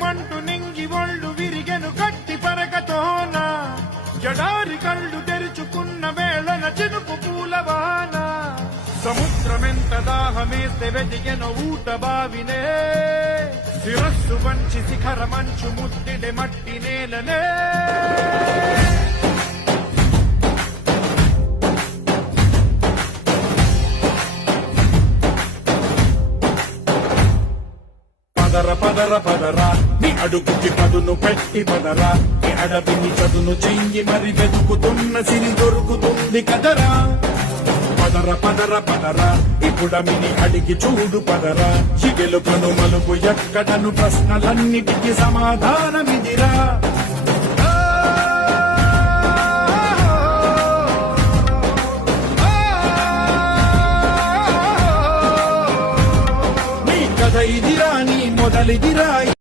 మంటు నింగి ఒళ్ళు విరిగెను గట్టి పరకతోన జడారి కళ్ళు తెరుచుకున్న వేళన చినుకు పూలవాన సముద్రమెంత దాహమేస్తే వెదిగెను ఊట బావినే శిరస్సు వంచి శిఖర మంచు ముద్దిడే మట్టి నేలనే పదర పదర పదరా నీ అడుగుకి పదును పెట్టి పదరా నీ అడవిని చదును చెయ్యి మరి వెతుకుతున్న సిరి దొరుకుతుంది కదరా పదర పదర పదరా ఇప్పుడమిని అడిగి చూడు పదరా చిగెలుకను మలుపు ఎక్కడను ప్రశ్నలన్నిటికీ సమాధానమిదిరా నీ కథ ఇదిరా నీ మొదలిదిరా